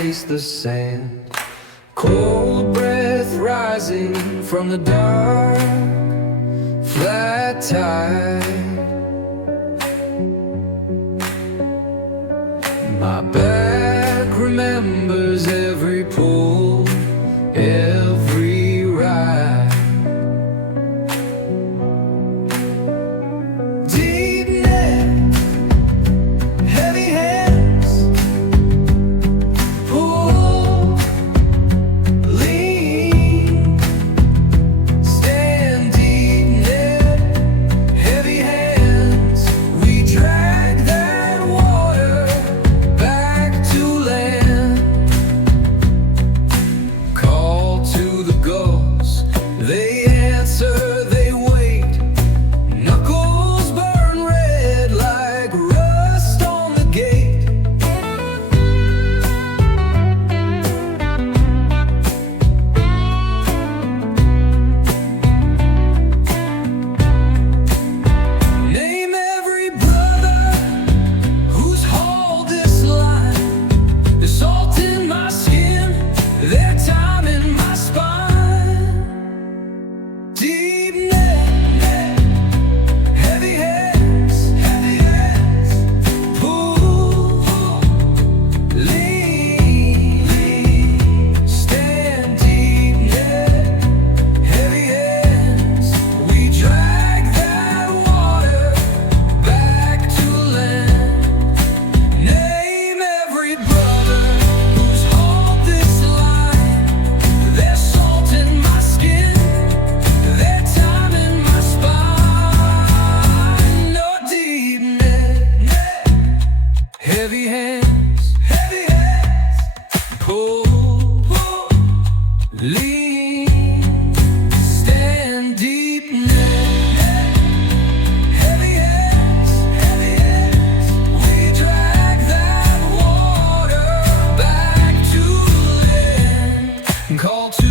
taste the sand. Cold breath rising from the dark, flat tide. My back remembers every pull, every ride. Deep net, heavy hands, pull, lean, stand. Deep net, heavy hands, we drag that water back to land. Call to the gulls, they answer, they wait. Knuckles burn red like rust on the gate. Name every brother who's hauled this line. The salt in my skin, their time in my spine. Deep net, heavy hands, pull, lean, stand. Deep net, heavy hands, we drag that water back to land. Name every brother who's hauled this line. There's salt in my skin, their time in my spine. No. Deep net, heavy hands, pull, lean, stand. Deep net, heavy hands, we drag that water back to land. Call to